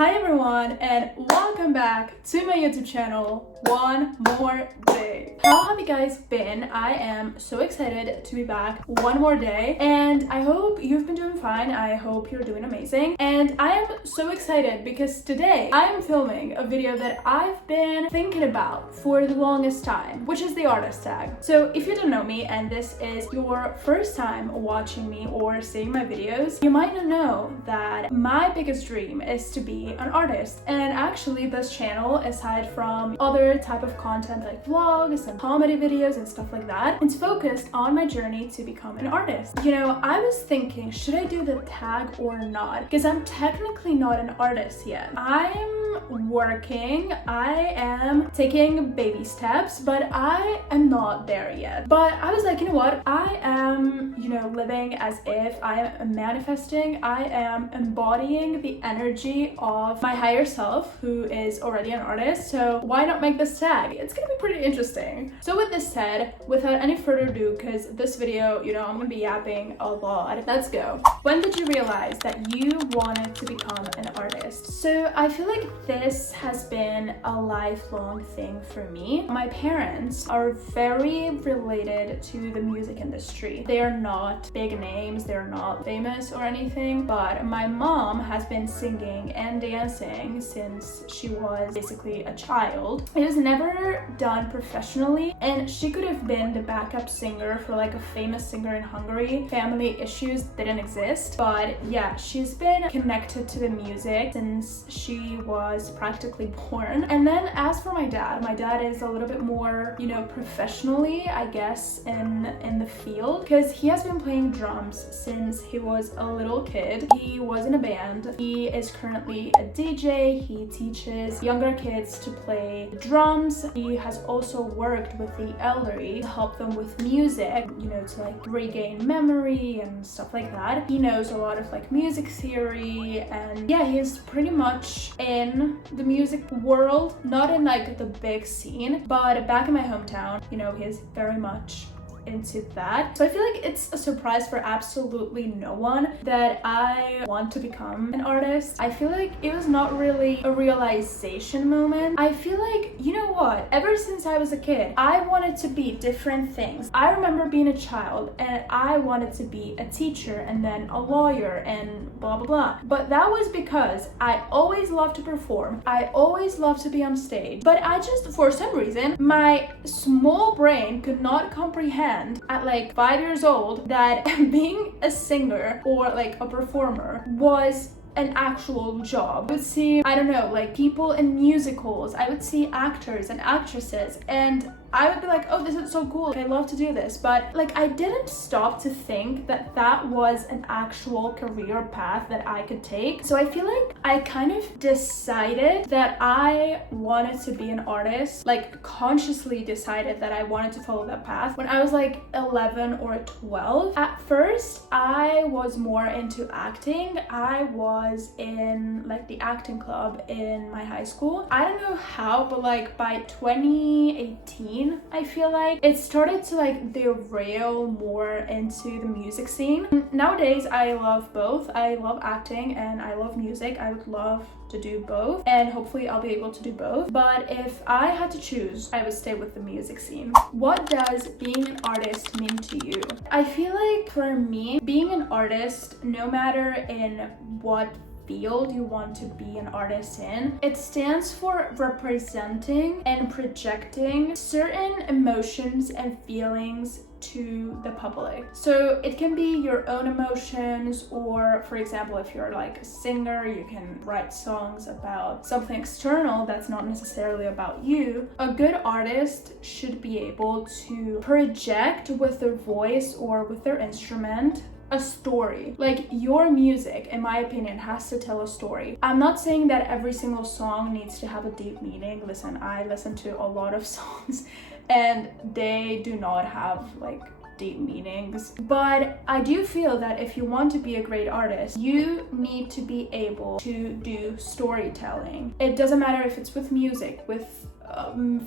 Hi everyone, and welcome back to my YouTube channel one more day. How have you guys been? I am so excited to be back one more day, and I hope you've been doing fine. I hope you're doing amazing, and I am so excited because today I am filming a video that I've been thinking about for the longest time, which is the artist tag. So if you don't know me and this is your first time watching me or seeing my videos, you might not know that my biggest dream is to be an artist. And actually this channel, aside from other type of content like vlogs and comedy videos and stuff like that, it's focused on my journey to become an artist. You know, I was thinking, should I do the tag or not? Because I'm technically not an artist yet. I'm working, I am taking baby steps, but I am not there yet. But I was like, you know what? I am, living as if I am manifesting. I am embodying the energy of my higher self, who is already an artist. So why not make this tag? It's gonna be pretty interesting. So with this said, without any further ado, because this video, I'm gonna be yapping a lot, let's go. When did you realize that you wanted to become an artist? So I feel like this has been a lifelong thing for me. My parents are very related to the music industry. They are not big names, they're not famous or anything, but my mom has been singing and dancing since she was basically a child. It was never done professionally, and she could have been the backup singer for like a famous singer in Hungary. Family issues didn't exist, but yeah, she's been connected to the music since she was practically born. And then as for my dad is a little bit more, professionally, I guess, in the field, because he has been playing drums since he was a little kid. He was in a band. He is currently a DJ. He teaches younger kids to play drums. He has also worked with the elderly to help them with music, to like regain memory and stuff like that. He knows a lot of like music theory, and yeah, he is pretty much in the music world, not in like the big scene, but back in my hometown, he's very much into that. So I feel like it's a surprise for absolutely no one that I want to become an artist. I feel like it was not really a realization moment. I feel like, ever since I was a kid, I wanted to be different things. I remember being a child and I wanted to be a teacher and then a lawyer and blah blah blah. But that was because I always loved to perform. I always loved to be on stage. But I just, for some reason, my small brain could not comprehend at like 5 years old that being a singer or like a performer was an actual job. I would see, like people in musicals. I would see actors and actresses, and I would be like, oh, this is so cool. I love to do this. But like, I didn't stop to think that that was an actual career path that I could take. So I feel like I kind of decided that I wanted to be an artist, like consciously decided that I wanted to follow that path when I was like 11 or 12. At first, I was more into acting. I was in like the acting club in my high school. I don't know how, but like by 2018, I feel like it started to like derail more into the music scene. Nowadays, I love both. I love acting and I love music. I would love to do both, and hopefully I'll be able to do both. But if I had to choose, I would stay with the music scene. What does being an artist mean to you? I feel like for me, being an artist, no matter in what field you want to be an artist in, it stands for representing and projecting certain emotions and feelings to the public. So it can be your own emotions, or for example, if you're like a singer, you can write songs about something external that's not necessarily about you. A good artist should be able to project with their voice or with their instrument a story. Like, your music, in my opinion, has to tell a story. I'm not saying that every single song needs to have a deep meaning. Listen, I listen to a lot of songs and they do not have like deep meanings. But I do feel that if you want to be a great artist, you need to be able to do storytelling. It doesn't matter if it's with music, with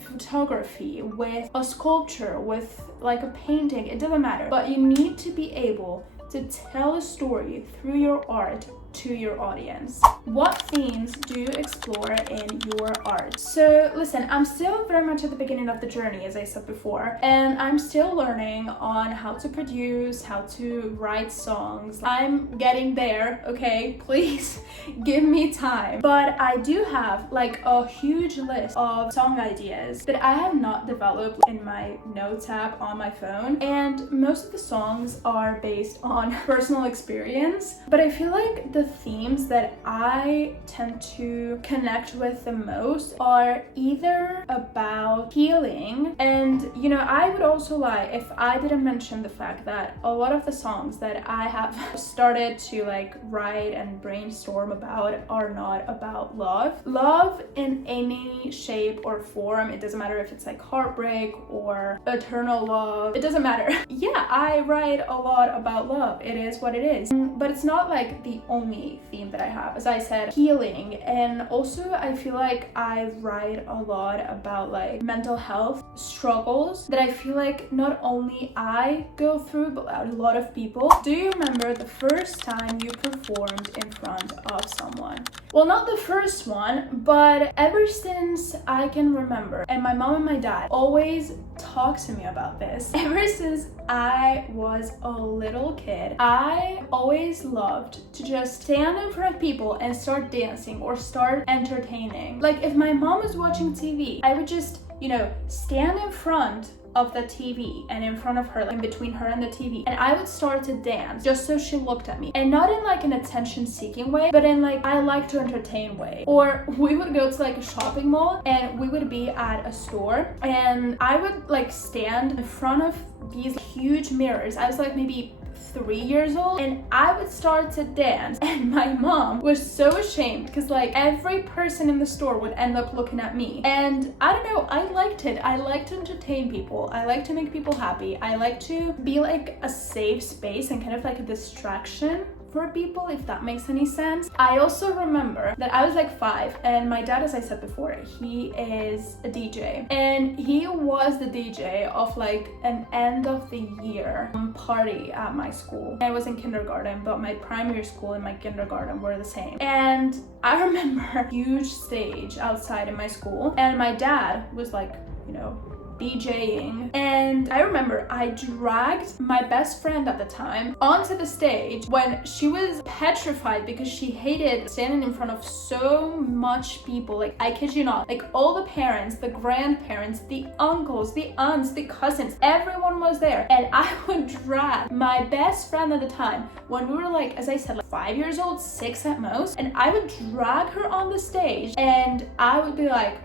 photography, with a sculpture, with like a painting, it doesn't matter. But you need to be able to tell a story through your art to your audience? What themes do you explore in your art? So listen, I'm still very much at the beginning of the journey, as I said before, and I'm still learning on how to produce, how to write songs. I'm getting there, okay? Please give me time. But I do have like a huge list of song ideas that I have not developed in my notes app on my phone, and most of the songs are based on personal experience, but I feel like the themes that I tend to connect with the most are either about healing, and you know, I would also lie if I didn't mention the fact that a lot of the songs that I have started to like write and brainstorm about are not about love in any shape or form. It doesn't matter if it's like heartbreak or eternal love, it doesn't matter. Yeah, I write a lot about love, it is what it is, but it's not like the only theme that I have. As I said, healing, and also I feel like I write a lot about like mental health struggles that I feel like not only I go through but a lot of people. Do you remember the first time you performed in front of someone? Well, not the first one, but ever since I can remember, and my mom and my dad always talk to me about this, ever since I was a little kid, I always loved to just stand in front of people and start dancing or start entertaining. Like if my mom was watching TV, I would just, you know, stand in front of the TV and in front of her, like in between her and the TV, and I would start to dance just so she looked at me, and not in like an attention seeking way, but in like I like to entertain way. Or we would go to like a shopping mall and we would be at a store and I would like stand in front of these huge mirrors. I was like maybe 3 years old, and I would start to dance, and my mom was so ashamed because like every person in the store would end up looking at me, and I don't know, I liked it. I like to entertain people, I like to make people happy, I like to be like a safe space and kind of like a distraction for people, if that makes any sense. I also remember that I was like 5, and my dad, as I said before, he is a DJ, and he was the DJ of like an end of the year party at my school. I was in kindergarten, but my primary school and my kindergarten were the same, and I remember a huge stage outside in my school, and my dad was like, you know, DJing, and I remember I dragged my best friend at the time onto the stage when she was petrified because she hated standing in front of so much people. Like, I kid you not, like all the parents, the grandparents, the uncles, the aunts, the cousins, everyone was there, and I would drag my best friend at the time when we were like, as I said, like 5 years old, 6 at most, and I would drag her on the stage and I would be like,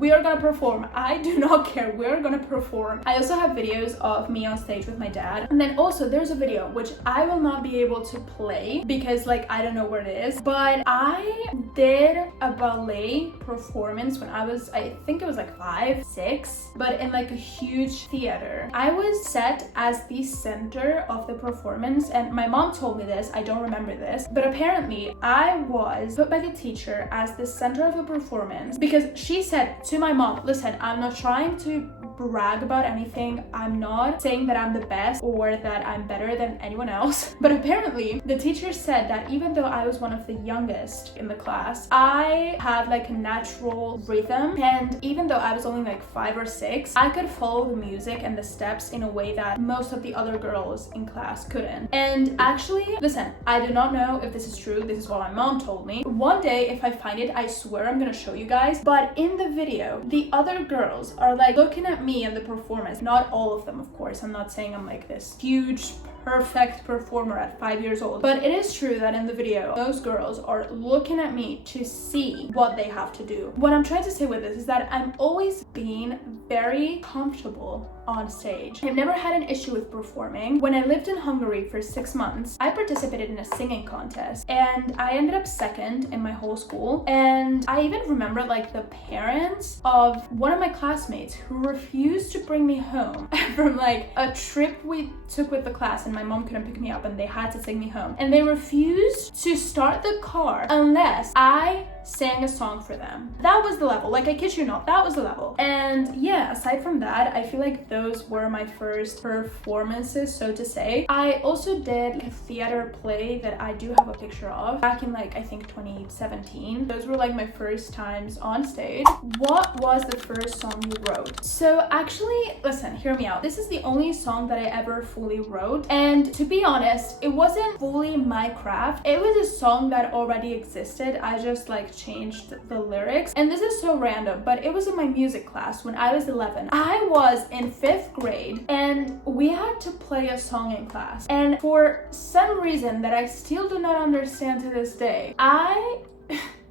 we are gonna perform. I do not care. We're gonna perform. I also have videos of me on stage with my dad. And then also there's a video which I will not be able to play because like I don't know where it is, but I did a ballet performance when I was, I think it was like 5, 6, but in like a huge theater. I was set as the center of the performance, and my mom told me this, I don't remember this, but apparently I was put by the teacher as the center of the performance because she said to my mom, listen, I'm not trying to brag about anything. I'm not saying that I'm the best or that I'm better than anyone else. But apparently the teacher said that even though I was one of the youngest in the class, I had like a natural rhythm. And even though I was only like 5 or 6, I could follow the music and the steps in a way that most of the other girls in class couldn't. And actually, listen, I do not know if this is true. This is what my mom told me. One day, if I find it, I swear I'm gonna show you guys. But in the video, the other girls are like looking at me and the performance. Not all of them, of course. I'm not saying I'm like this huge perfect performer at 5 years old, but it is true that in the video those girls are looking at me to see what they have to do. What I'm trying to say with this is that I'm always being very comfortable on stage. I've never had an issue with performing. When I lived in Hungary for 6 months, I participated in a singing contest and I ended up second in my whole school. And I even remember like the parents of one of my classmates who refused to bring me home from like a trip we took with the class, and my mom couldn't pick me up and they had to take me home. And they refused to start the car unless I sang a song for them. That was the level. Like, I kid you not, that was the level. And yeah, aside from that, I feel like those were my first performances, so to say. I also did a theater play that I do have a picture of back in like, I think 2017. Those were like my first times on stage. What was the first song you wrote? So actually, listen, hear me out. This is the only song that I ever fully wrote. And to be honest, it wasn't fully my craft. It was a song that already existed. I just like changed the lyrics. And this is so random, but it was in my music class when I was 11. I was in 5th grade and we had to play a song in class. And for some reason that I still do not understand to this day, I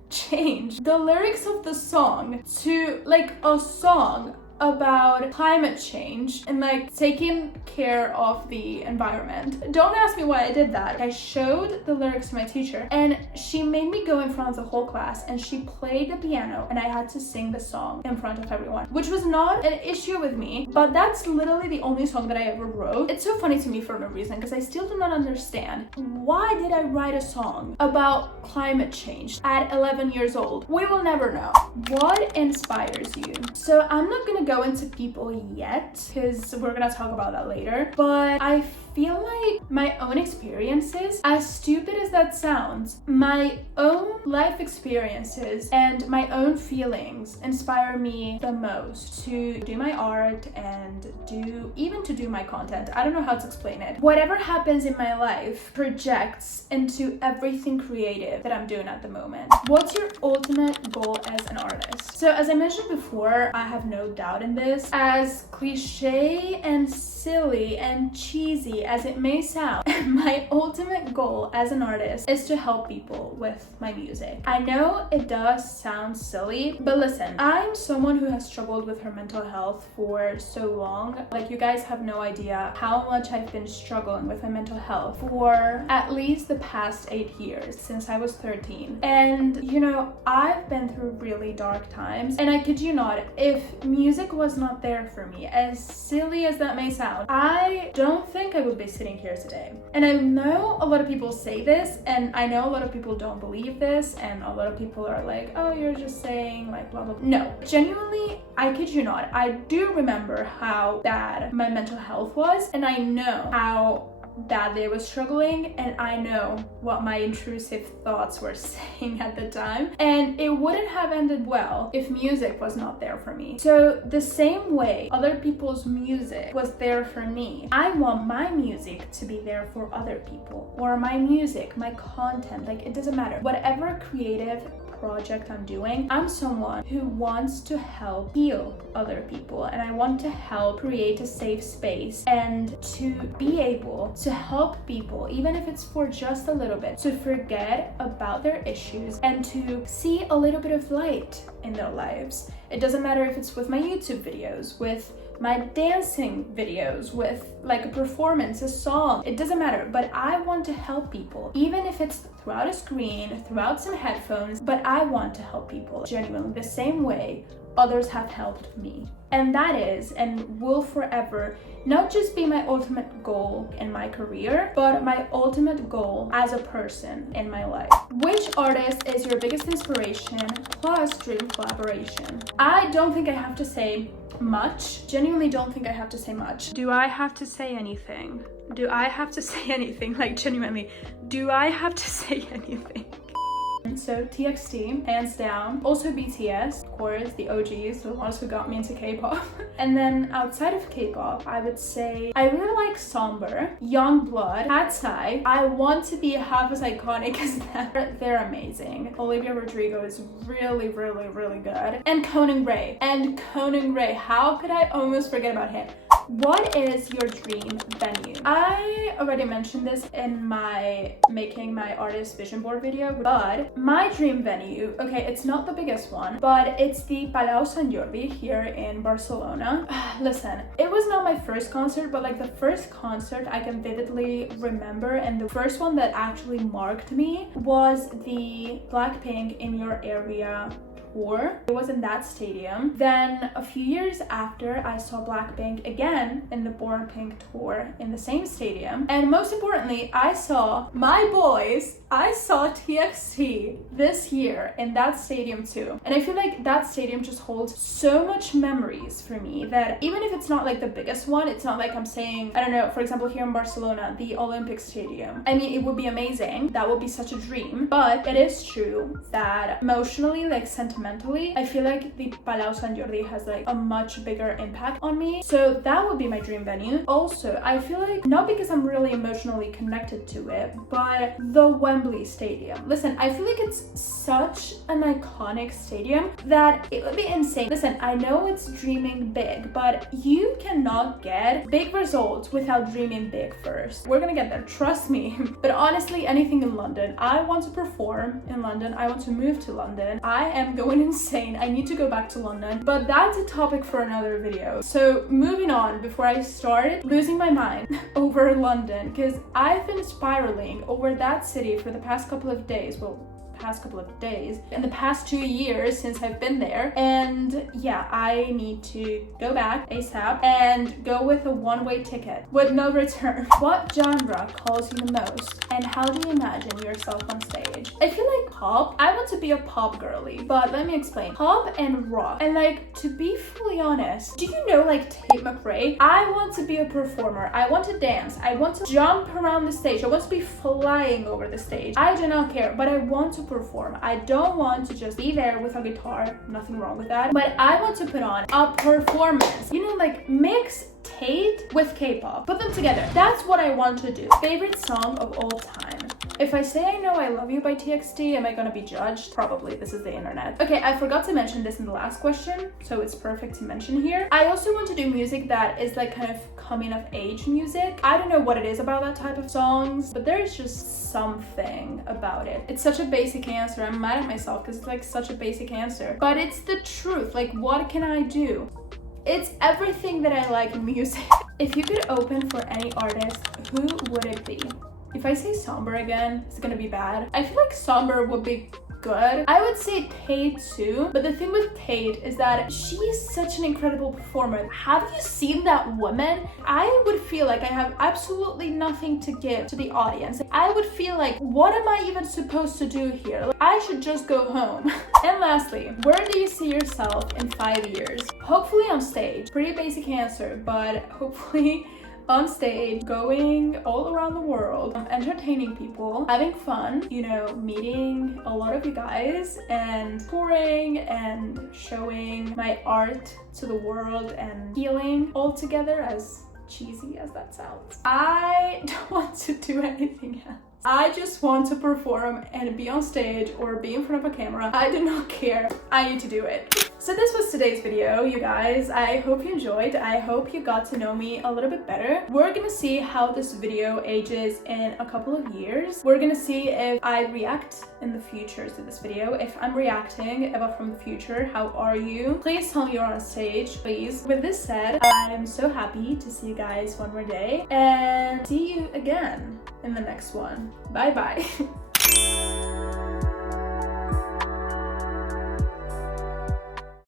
changed the lyrics of the song to like a song about climate change and like taking care of the environment. Don't ask me why I did that. I showed the lyrics to my teacher and she made me go in front of the whole class and she played the piano and I had to sing the song in front of everyone, which was not an issue with me, but that's literally the only song that I ever wrote. It's so funny to me for no reason because I still do not understand why did I write a song about climate change at 11 years old. We will never know. What inspires you? So I'm not gonna go into people yet because we're gonna talk about that later, but I feel like my own experiences, as stupid as that sounds, my own life experiences and my own feelings inspire me the most to do my art and to do my content. I don't know how to explain it. Whatever happens in my life projects into everything creative that I'm doing at the moment. What's your ultimate goal as an artist? So as I mentioned before, I have no doubt in this. As cliche and silly and cheesy as it may sound, my ultimate goal as an artist is to help people with my music. I know it does sound silly, but listen, I'm someone who has struggled with her mental health for so long. Like, you guys have no idea how much I've been struggling with my mental health for at least the past 8 years, since I was 13. And you know, I've been through really dark times, and I kid you not, if music was not there for me, as silly as that may sound, I don't think I would be sitting here today. And I know a lot of people say this, and I know a lot of people don't believe this, and a lot of people are like, oh, you're just saying like blah blah blah. No, genuinely, I kid you not, I do remember how bad my mental health was, and I know how badly I was struggling, and I know what my intrusive thoughts were saying at the time, and it wouldn't have ended well if music was not there for me. So the same way other people's music was there for me, I want my music to be there for other people, or my music, my content, like it doesn't matter, whatever creative project I'm doing, I'm someone who wants to help heal other people, and I want to help create a safe space and to be able to help people, even if it's for just a little bit, to forget about their issues and to see a little bit of light in their lives. It doesn't matter if it's with my YouTube videos, with my dancing videos, with like a performance, a song, it doesn't matter, but I want to help people, even if it's throughout a screen, throughout some headphones, but I want to help people genuinely the same way others have helped me. And that is and will forever not just be my ultimate goal in my career, but my ultimate goal as a person in my life. Which artist is your biggest inspiration plus dream collaboration? I don't think I have to say much. Genuinely don't think I have to say much. Do I have to say anything? Do I have to say anything? Like, genuinely, do I have to say anything? So TXT, hands down. Also BTS, of course, the OGs, the ones who got me into K-pop. And then outside of K-pop, I would say I really like Somber, Youngblood, Hatsai. I want to be half as iconic as them. They're amazing. Olivia Rodrigo is really, really, really good. And Conan Gray. How could I almost forget about him? What is your dream venue? I already mentioned this in my making my artist vision board video, but my dream venue, okay, it's not the biggest one, but it's the Palau Sant Jordi here in Barcelona. Listen, it was not my first concert, but like the first concert I can vividly remember, and the first one that actually marked me was the Blackpink In Your Area tour. It was in that stadium. Then a few years after, I saw Blackpink again in the Born Pink tour in the same stadium. And most importantly, I saw my boys, I saw TXT this year in that stadium too. And I feel like that stadium just holds so much memories for me that even if it's not like the biggest one, it's not like I'm saying, I don't know, for example, here in Barcelona, the Olympic Stadium. I mean, it would be amazing. That would be such a dream. But it is true that emotionally, like sentimentally, I feel like the Palau Sant Jordi has like a much bigger impact on me. So that would be my dream venue. Also, I feel like, not because I'm really emotionally connected to it, but the Wembley Stadium. Listen, I feel like it's such an iconic stadium that it would be insane. Listen, I know it's dreaming big, but you cannot get big results without dreaming big first. We're gonna get there, trust me. But honestly, anything in London. I want to perform in London. I want to move to London. I am going insane. I need to go back to London, but that's a topic for another video. So moving on, before I started losing my mind over London, because I've been spiraling over that city for the past couple of days. In the past 2 years since I've been there, and yeah, I need to go back ASAP and go with a one-way ticket with no return. What genre calls you the most, and how do you imagine yourself on stage? I feel like pop. I want to be a pop girly, but let me explain. Pop and rock. And like, to be fully honest, do you know like Tate McRae? I want to be a performer. I want to dance. I want to jump around the stage. I want to be flying over the stage. I do not care, but I want to perform. I don't want to just be there with a guitar, nothing wrong with that, but I want to put on a performance. You know, like mix Tate with K-pop, put them together. That's what I want to do. Favorite song of all time. If I say I know I Love You by TXT, am I gonna be judged? Probably, this is the internet. Okay, I forgot to mention this in the last question, so it's perfect to mention here. I also want to do music that is like kind of coming of age music. I don't know what it is about that type of songs, but there is just something about it. It's such a basic answer. I'm mad at myself because it's like such a basic answer, but it's the truth. Like, what can I do? It's everything that I like in music. If you could open for any artist, who would it be? If I say Somber again, it's gonna be bad. I feel like Somber would be good. I would say Tate too, but the thing with Tate is that she is such an incredible performer. Have you seen that woman? I would feel like I have absolutely nothing to give to the audience. I would feel like, what am I even supposed to do here? Like, I should just go home. And lastly, where do you see yourself in 5 years? Hopefully on stage. Pretty basic answer, but hopefully on stage, going all around the world, entertaining people, having fun, you know, meeting a lot of you guys and touring and showing my art to the world and healing all together, as cheesy as that sounds. I don't want to do anything else. I just want to perform and be on stage or be in front of a camera. I do not care. I need to do it. So this was today's video, you guys. I hope you enjoyed. I hope you got to know me a little bit better. We're gonna see how this video ages in a couple of years. We're gonna see if I react in the future to this video. If I'm reacting, Eva from the future, how are you? Please tell me you're on stage, please. With this said, I'm so happy to see you guys one more day and see you again in the next one. Bye bye.